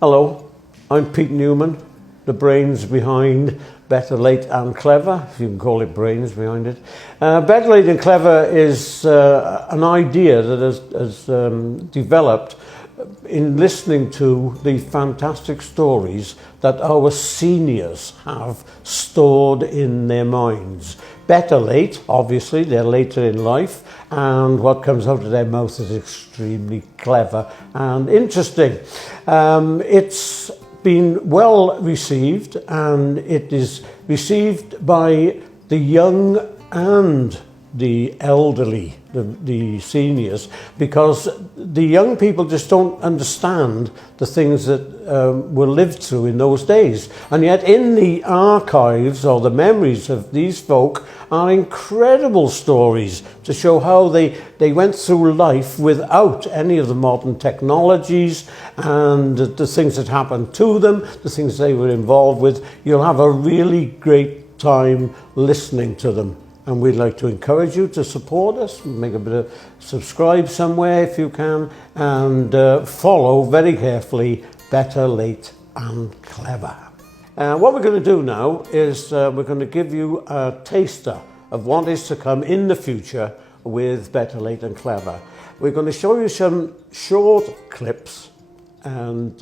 Hello, I'm Pete Newman, the brains behind Better Late and Clever, if you can call it brains behind it. Better Late and Clever is an idea that has developed in listening to the fantastic stories that our seniors have stored in their minds. Better late, obviously, they're later in life, and what comes out of their mouth is extremely clever and interesting. It's been well received, and it is received by the young and the elderly, the seniors, because the young people just don't understand the things that were lived through in those days. And yet in the archives or the memories of these folk are incredible stories to show how they went through life without any of the modern technologies and the things that happened to them, the things they were involved with. You'll have a really great time listening to them. And we'd like to encourage you to support us, make a bit of subscribe somewhere if you can, and follow very carefully Better Late and Clever. What we're going to do now is we're going to give you a taster of what is to come in the future with Better Late and Clever. We're going to show you some short clips, and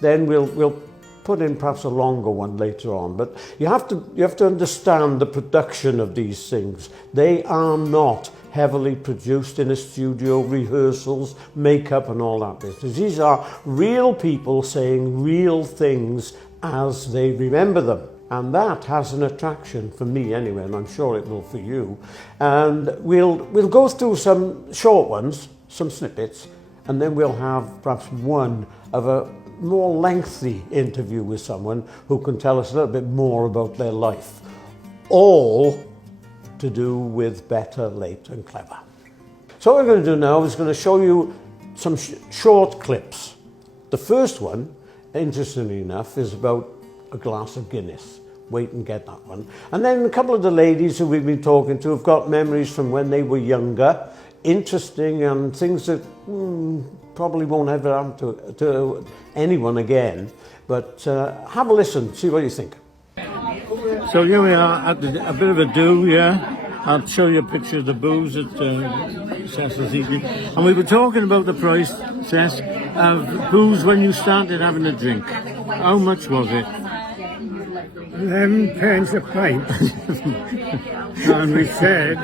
then we'll put in perhaps a longer one later on, but you have to understand the production of these things. They are not heavily produced in a studio, rehearsals, makeup and all that business. These are real people saying real things as they remember them, and that has an attraction for me anyway, and I'm sure it will for you. And we'll go through some short ones, some snippets, and then we'll have perhaps one of a more lengthy interview with someone who can tell us a little bit more about their life, all to do with Better Late and Clever. So what we're going to do now is going to show you some short clips. The first one, interestingly enough, is about a glass of Guinness. Wait and get that one. And then a couple of the ladies who we've been talking to have got memories from when they were younger, interesting, and things that probably won't ever happen to anyone again. But have a listen, see what you think. So here we are at a bit of a do, yeah. I'll show you a picture of the booze that Seth is eating. And we were talking about the price, Seth, of booze when you started having a drink. How much was it? 11 pence a pint. And we said,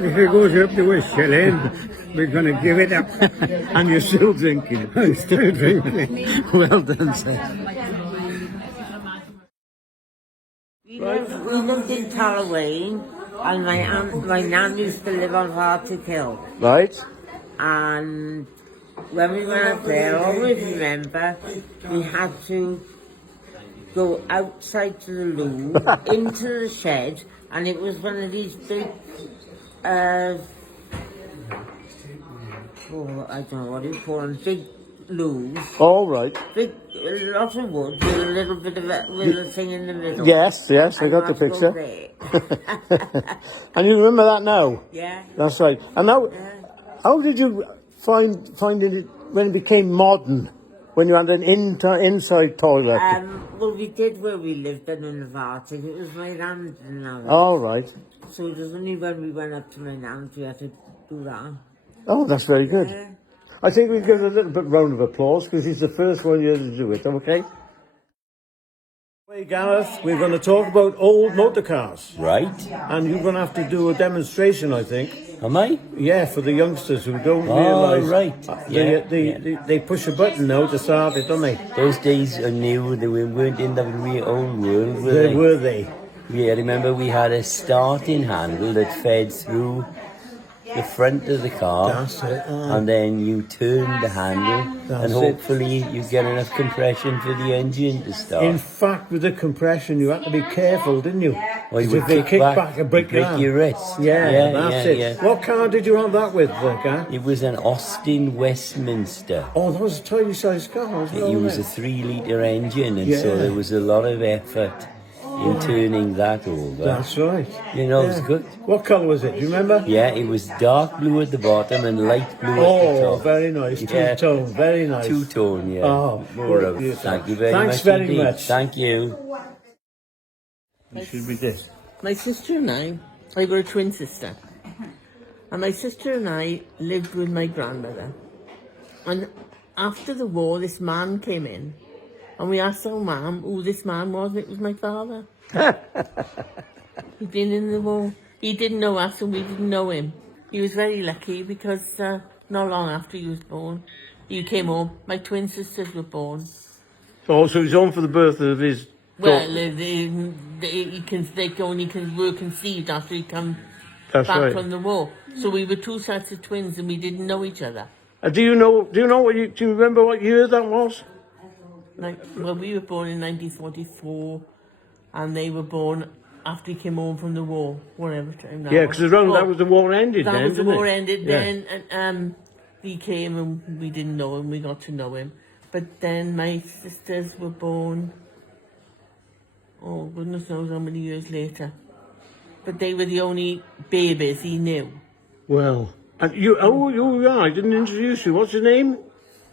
if it goes up to a shilling, we're going to give it up. And you're still drinking? I'm still drinking. Well done, Seth. We lived in Tallowayne, and my nan used to live on Hartic Hill. Right. And when we went up there, I always remember we had to go outside to the loo, into the shed, and it was one of these big, I don't know what you call them, big loos. All right. Big, a lot of wood with a little bit of a thing in the middle. Yes, I got the picture. And you remember that now? Yeah. That's right. And now, how did you find it when it became modern? When you had an inside toilet? Well, we did where we lived in the Arctic. It was my nan's now. All right. So it was only when we went up to my nan's we had to do that. Oh, that's very good. Yeah. I think we give a little bit round of applause because he's the first one here to do it, okay? Hey Gareth, we're going to talk about old motor cars. Right. And you're going to have to do a demonstration, I think. Am I? Yeah, for the youngsters who don't realise. Right. They push a button now to start it, don't they? Those days are new. They weren't in the real old world, were they? Were they? Yeah, I remember we had a starting handle that fed through the front of the car. That's it. And then you turn the handle and hopefully you get enough compression for the engine to start. In fact, with the compression, you had to be careful, didn't you? Well, you would if they kick back and break your wrist. Yeah, that's it. Yeah. What car did you have that with, Gar? It was an Austin Westminster. Oh, that was a tiny sized car as well. It was a 3-litre engine, and so there was a lot of effort in turning that over. That's right. You know, it was good. What colour was it? Do you remember? Yeah, it was dark blue at the bottom and light blue at the Oh, top. very nice. Yeah. Two-tone, very nice. Two-tone, yeah. Oh, More of. beautiful. Thank you very Thanks much very indeed. much. Thank you. It should be this. My sister and I got a twin sister. And my sister and I lived with my grandmother. And after the war, this man came in. And we asked our mum who this man was. It was my father. He'd been in the war. He didn't know us and we didn't know him. He was very lucky because not long after he was born, he came home. My twin sisters were born. So he's on for the birth of his Well, daughter. they only were conceived after he come That's back right. from the war. So we were two sets of twins and we didn't know each other. Do you remember what year that was? Well, we were born in 1944 and they were born after he came home from the war, whatever time that Yeah, was. because that was the war ended That then, was the didn't war it? ended Yeah. then, and he came and we didn't know him. We got to know him, but then my sisters were born. Oh goodness knows how many years later. But they were the only babies he knew. Well, and you are. I didn't introduce you. What's your name?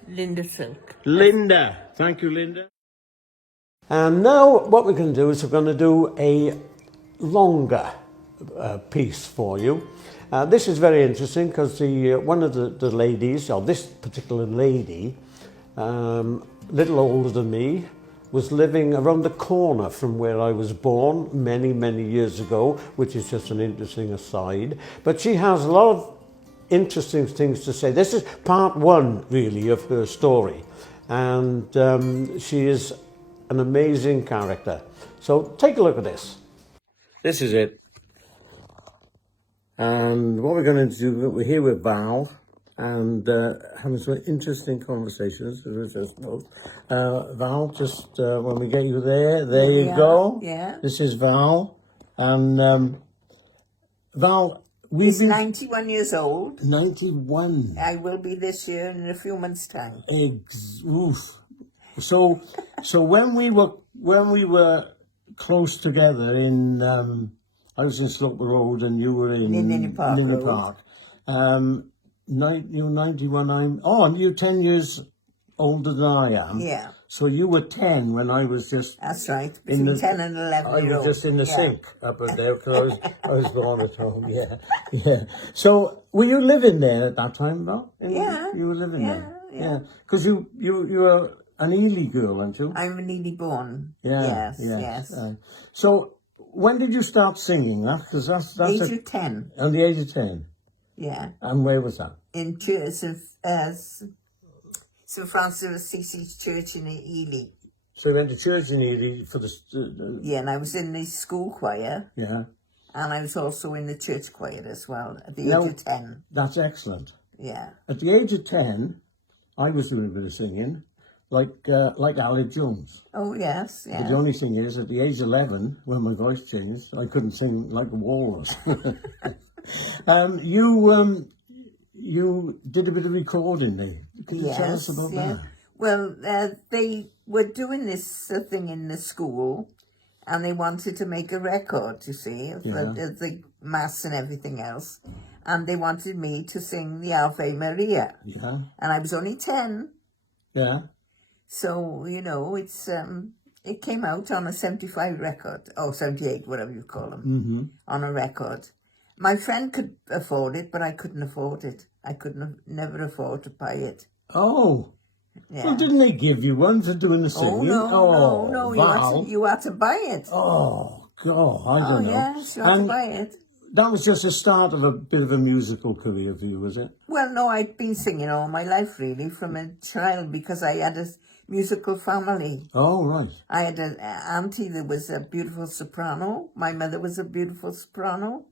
Linda Silk. Linda. Thank you, Linda. And now what we're going to do is we're going to do a longer piece for you. This is very interesting because one of the ladies, or this particular lady, little older than me, was living around the corner from where I was born many, many years ago, which is just an interesting aside. But she has a lot of interesting things to say. This is part one, really, of her story. And she is an amazing character. So take a look at this. This is it. And what we're going to do, we're here with Val and having some interesting conversations, I suppose. Val, just when we get you there you go. Yeah. This is Val. And Val, He's 91 years old. 91. I will be this year in a few months' time. Oof. So when we were close together in, I was in Sloper Road and you were in Ninny Park Ninny Road. Park. You're 91. And you're 10 years older than I am. Yeah, So you were 10 when I was just. that's right. In Between the- 10 and 11 I year was old. just in the Yeah. sink up at there because I was born at home. Yeah. So were you living there at that time, Val? Yeah. You were living Yeah, there. yeah. Because you were an Ely girl, aren't you? I'm nearly born. Yeah. Yes. So when did you start singing? Because that's Age a, of 10. on the age of 10. Yeah. And where was that? In church, St. Francis of Assisi's Church in Ely. So you went to church in Ely for the. Yeah, and I was in the school choir, Yeah. and I was also in the church choir as well at the Now- age of 10. That's excellent. Yeah. At the age of 10, I was doing a bit of singing, like Alec Jones. Oh, yes, But yeah. the only thing is, at the age of 11, when my voice changed, I couldn't sing like a walrus. You did a bit of recording there. Can you tell us about that? Well, they were doing this thing in the school, and they wanted to make a record, you see, of the mass and everything else. And they wanted me to sing the Ave Maria. Yeah, And I was only 10. yeah. So, it came out on a 75 record, or 78, whatever you call them, on a record. My friend could afford it, but I couldn't afford it. I never afford to buy it. Oh, Yeah. well, didn't they give you one for doing the Oh, singing? no, Val. you had to buy it. Oh, God, I don't know. Yes, you had to And buy it. that was just the start of a bit of a musical career for you, was it? Well, no, I'd been singing all my life, really, from a child, because I had a musical family. Oh, right. I had an auntie that was a beautiful soprano. My mother was a beautiful soprano.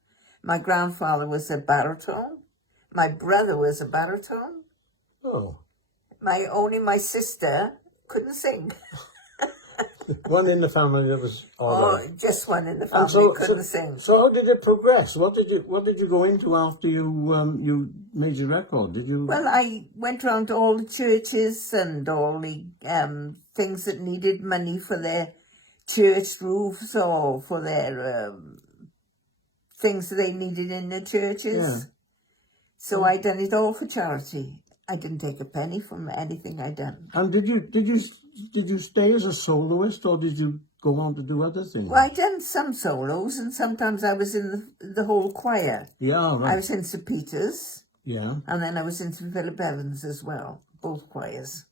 My grandfather was a baritone. My brother was a baritone. Oh, My sister couldn't sing. one in the family that was all right. Oh, just one in the And family couldn't sing. So how did it progress? What did you go into after you made your record? Did you? Well, I went around to all the churches and all the things that needed money for their church roofs or for their things that they needed in the churches. Yeah. So I done it all for charity. I didn't take a penny from anything I done. And did you stay as a soloist, or did you go on to do other things? Well, I done some solos, and sometimes I was in the whole choir. Yeah, right. I was in St Peter's, Yeah. and then I was in St Philip Evans as well, both choirs,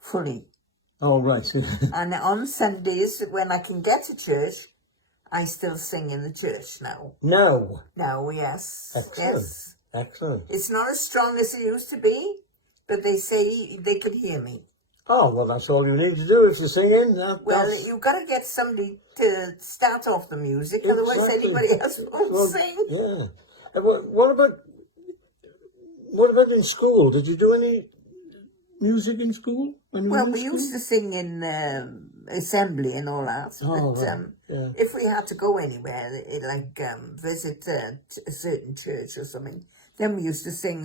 fully. Oh, right. And on Sundays, when I can get to church, I still sing in the church now. No. Now, yes. Excellent. Yes. Excellent. It's not as strong as it used to be, but they say they could hear me. Oh, well, that's all you need to do is to sing in. Well, you've got to get somebody to start off the music, otherwise Exactly. anybody else won't sing. Yeah. And what about in school? Did you do any music in school? Well, we used to sing in assembly and all that. Oh, but right. Yeah. if we had to go anywhere, like visit a certain church or something, then we used to sing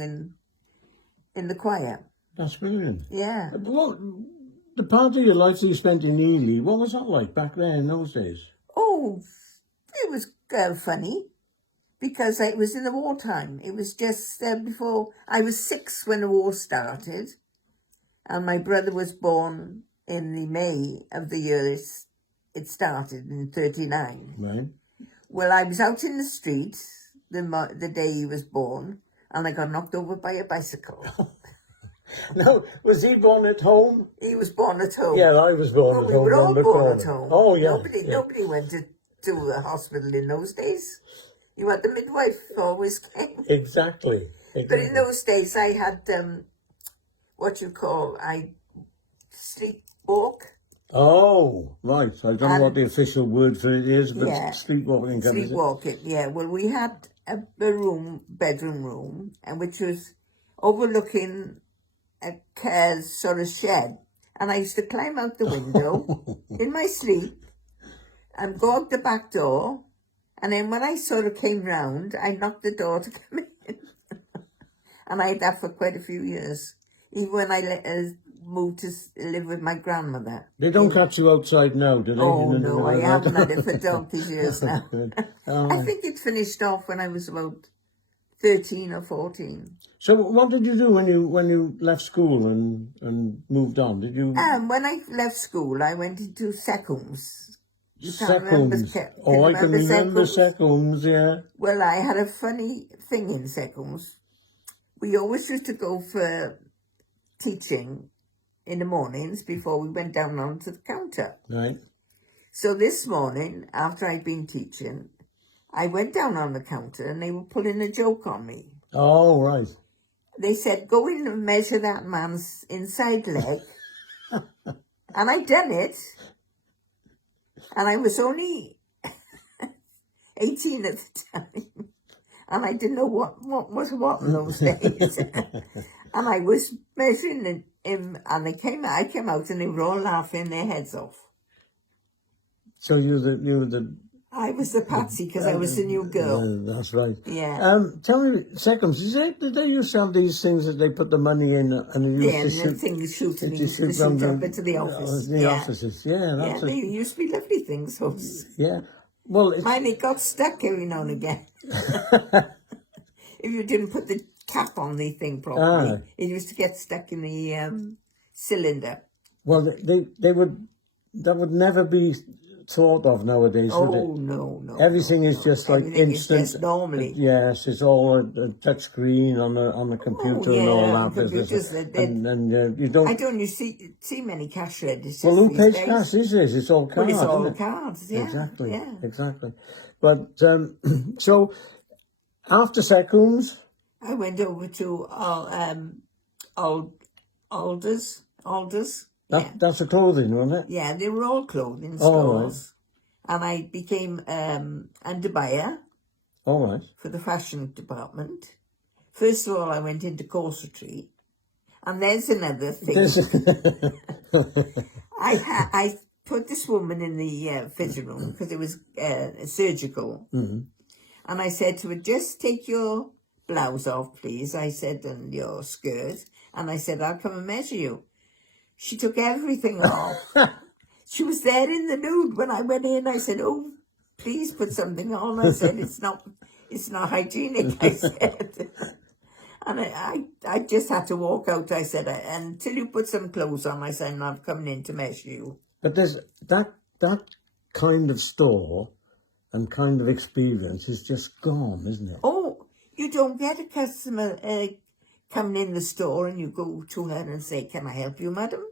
in the choir. That's brilliant. Yeah. What, the part of your life that you spent in Ely, what was that like back then in those days? Oh, it was funny because it was in the wartime. It was just before I was 6 when the war started, and my brother was born in the May of the year it started in 39. Right. Well, I was out in the street the day he was born, and I got knocked over by a bicycle. Now, was he born at home? He was born at home. Yeah, I was born Oh, at we home. were all on the born corner. at home. Oh, yeah. Nobody went to the hospital in those days. You had the midwife always came. Exactly. But in those days, I had sleepwalk. Oh, right. I don't know what the official word for it is, but Yeah. sleepwalking. Sleepwalking, yeah. Well, we had a bedroom room, and which was overlooking a car's sort of shed. And I used to climb out the window in my sleep and go out the back door. And then when I sort of came round, I knocked the door to come in. And I had that for quite a few years. Even when I moved to live with my grandmother. They don't catch you outside now, do they? Oh, no, I haven't had it for donkey's years now. Oh, I think it finished off when I was about 13 or 14. so what did you do when you left school and moved on? Did you... When I left school, I went into Seccums. You can't remember Seccums. Oh, I can remember Seccums, yeah. Well, I had a funny thing in Seccums. We always used to go for teaching in the mornings before we went down onto the counter. Right. So this morning, after I'd been teaching, I went down on the counter and they were pulling a joke on me. Oh, right. They said, go in and measure that man's inside leg. And I done it. And I was only 18 at the time. And I didn't know what was what in those days. And I was measuring him, and I came out and they were all laughing their heads off. So you were the... I was the patsy because I was the new girl. that's right. Yeah. Tell me, Seccums, did they used to have these things that they put the money in and they used Yeah, to and the things shooting to into shoot them up into the office. the offices, yeah. Yeah, That's they used to be lovely things, those. yeah. Well, it's, Mine, it got stuck every now and again. If you didn't put the cap on the thing properly, it used to get stuck in the cylinder. well, that would never be thought of nowadays, would it? Oh, no. Everything is just like Everything instant. is just normally. Yes, it's all a touch screen on the computer and all that business. And you don't. I don't see many cash registers. Well, who these pays days. cash these days? It's all cards. Well, it's all isn't it? cards, yeah. Exactly. Yeah. Exactly. But so after Seccums, I went over to Alders. that's a clothing, wasn't it? Yeah, they were all clothing Oh, stores. And I became underbuyer All right. for the fashion department. First of all, I went into corsetry. And there's another thing. I put this woman in the fitting room because it was surgical. Mm-hmm. And I said to her, just take your blouse off, please. I said, and your skirt. And I said, I'll come and measure you. She took everything off. She was there in the nude when I went in. I said, "Oh, please put something on." I said, "It's not hygienic." I said, and I just had to walk out. I said, "Until you put some clothes on," I said, "I'm not coming in to measure you." But there's that kind of store and kind of experience is just gone, isn't it? Oh, you don't get a customer coming in the store and you go to her and say, "Can I help you, madam?"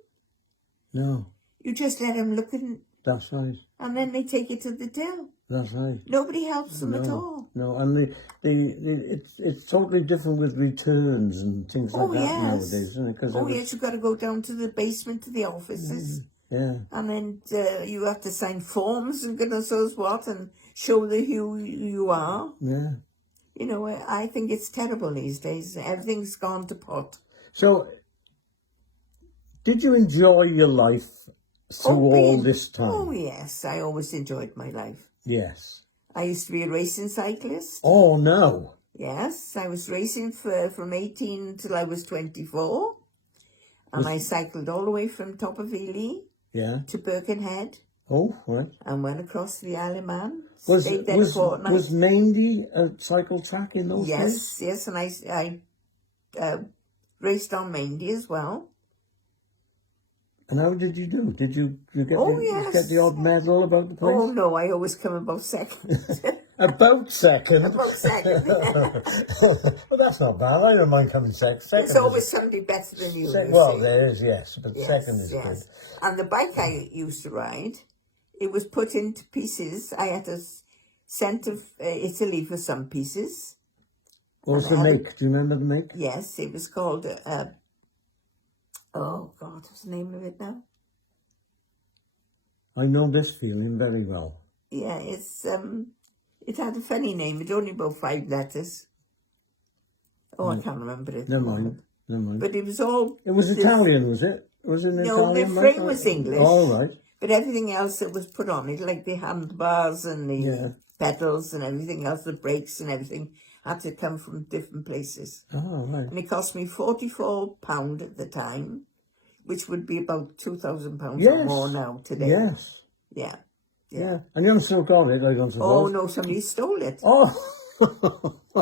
No, You just let them look and that's right. then they take it to the till. That's right. Nobody helps them at all. No, and it's totally different with returns and things like that nowadays, isn't it? Oh, yes, you've got to go down to the basement to the offices. Yeah. And then you have to sign forms and goodness knows what and show who you are. Yeah. You know, I think it's terrible these days. Everything's gone to pot. So, did you enjoy your life through all this time? Oh, yes. I always enjoyed my life. Yes. I used to be a racing cyclist. Oh, no. Yes, I was racing from 18 till I was 24. And I cycled all the way from Top of Ely to Birkenhead. Oh, right. And went across the Isle of Man. Was Maindy a cycle track in those days? Yes, and I raced on Maindy as well. And how did you do? Did you get get the odd medal about the place? Oh, no, I always come about second. About second? About second. Well, that's not bad. I don't mind coming second. There's always somebody better than you. Well, there is, yes, but second is good. And the bike I used to ride, it was put into pieces. I had to send to Italy for some pieces. What was the make? Do you remember the make? Yes, it was called... oh, God, what's the name of it now? I know this feeling very well. Yeah, it's... it had a funny name. It's only about 5 letters. Oh, I can't remember it. Never mind. But it was all... It was Italian, was it? Was it Italian? No, the frame was English. All right. But everything else that was put on it, like the handbars and the pedals and everything else, the brakes and everything, had to come from different places. Oh, right. And it cost me £44 at the time, which would be about £2,000 or more now today. Yes. Yeah. And you haven't still got it, I don't suppose. Oh, no, somebody stole it. Oh.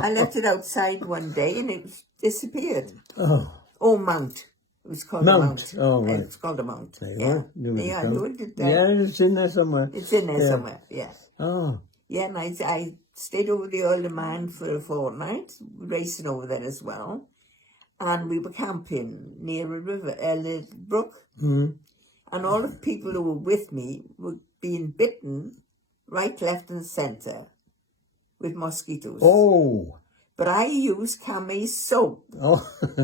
I left it outside one day and it disappeared. Oh. Oh, Mount. It was called a Mount. Oh, right. It's called a Mount. Yeah, it's in there somewhere. It's in there somewhere, yeah. Oh. Yeah, and I stayed over the Isle of Man for a fortnight, racing over there as well. And we were camping near a river, a brook. Mm. And all the people who were with me were being bitten right, left and centre with mosquitoes. Oh. But I used Camay soap,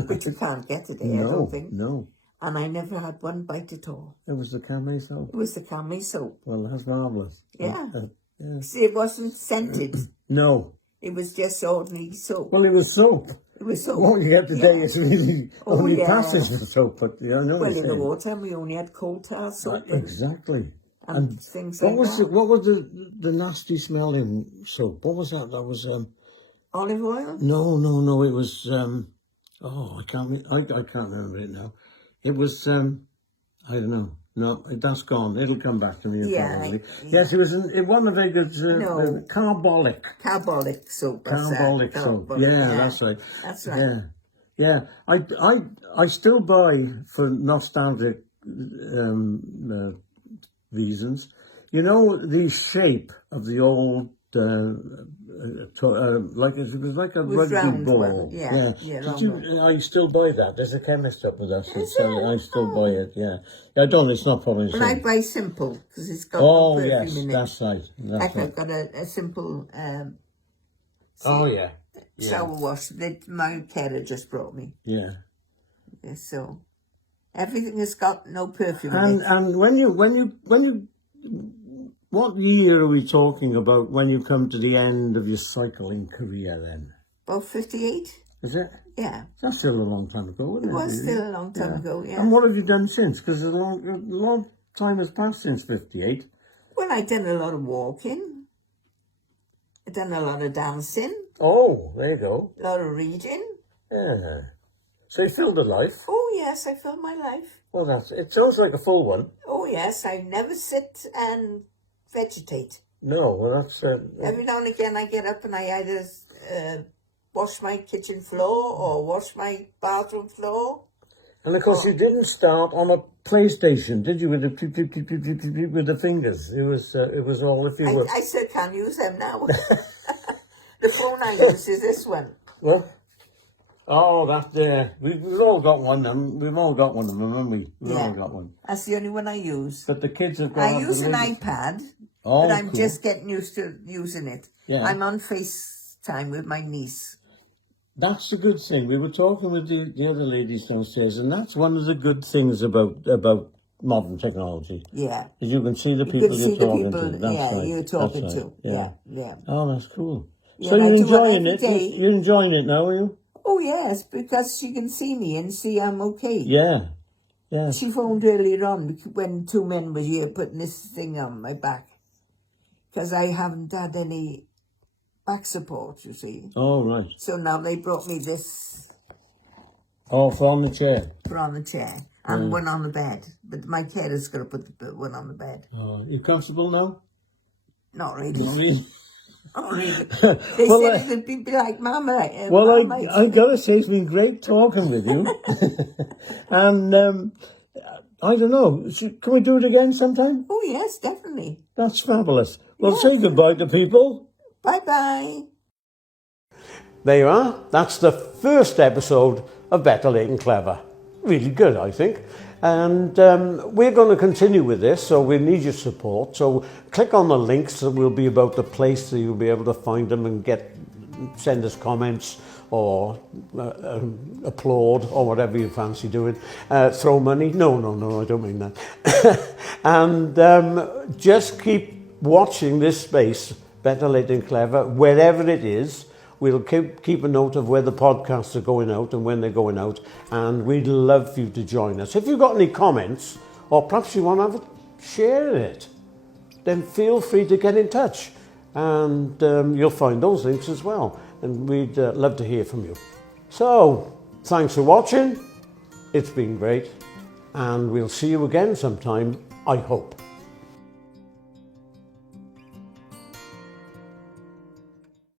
which you can't get today, I don't think. No. And I never had one bite at all. It was the Camay soap? It was the Camay soap. Well, that's marvellous. Yeah. See, it wasn't scented. No. It was just ordinary soap. Well, it was soap. It was soap. What you get today is really only passage of soap. But you know well, in the wartime, we only had coal tar soap. Exactly. And things like that. What was the nasty smelling soap? What was that? That was... olive oil? No. It was... I can't remember it now. It was... I don't know. No, that's gone. It'll come back to me. Probably. Yes, it was. It wasn't a very good. Carbolic. Carbolic soap. Carbolic soap. Yeah, that's right. That's right. Yeah. I still buy for nostalgic reasons. You know the shape of the old. Like it was like a rugby ball. Yeah. I still buy that. There's a chemist up with us. I still buy it. Yeah. I don't. It's not probably. But I buy simple because it's got no perfume in it. That's right. I've got a simple. Shower wash that my carer just brought me. Yeah. So everything has got no perfume in it. And when you. What year are we talking about when you come to the end of your cycling career then? About 58. Is it? Yeah. That's still a long time ago, isn't it? It was still a long time ago, yeah. And what have you done since? Because a long time has passed since 58. Well, I've done a lot of walking. I've done a lot of dancing. Oh, there you go. A lot of reading. Yeah. So you filled a life. Oh, yes, I fill my life. Well, it sounds like a full one. Oh yes, I never sit and vegetate. No, well, that's... Every now and again I get up and I either wash my kitchen floor or wash my bathroom floor. And of course, you didn't start on a PlayStation, did you? With the fingers. It was all if you were. I still can't use them now. The phone I use is this one. Well, oh, that there. We've all got one. We've all got one of them, haven't we? We've all got one. That's the only one I use. But the kids have got. I use an iPad, oh, but I'm cool. just getting used to using it. Yeah. I'm on FaceTime with my niece. That's a good thing. We were talking with the other ladies downstairs, and that's one of the good things about modern technology. Yeah. Is you can see the people you're talking to. That's right. You're talking That's to. right. Yeah. Oh, that's cool. Yeah, so and I you're do one enjoying every it? day. You're enjoying it now, are you? Oh yes, because she can see me and see I'm okay. Yeah. Yeah. She phoned earlier on when two men were here putting this thing on my back. Because I haven't had any back support, you see. Oh, right. So now they brought me this Oh, from the chair. for on the chair and one on the bed. But my carer's got to put the one on the bed. Oh, you comfortable now? Not really. Not really. Not really. They Well, said it'd be like Mama. Well, Mama. I gotta say, it's been great talking with you. And I don't know, can we do it again sometime? Oh yes, definitely. That's fabulous. Well, Yes. say goodbye to people. Bye-bye. There you are. That's the first episode of Better Late and Clever. Really good, I think. And we're going to continue with this, so we need your support. So click on the links that will be about the place, so you'll be able to find them and send us comments or applaud or whatever you fancy doing. Throw money. No, I don't mean that. And just keep watching this space, Better Late and Clever, wherever it is. We'll keep a note of where the podcasts are going out and when they're going out, and we'd love for you to join us. If you've got any comments, or perhaps you want to share it, then feel free to get in touch, and you'll find those links as well, and we'd love to hear from you. So, thanks for watching. It's been great, and we'll see you again sometime, I hope.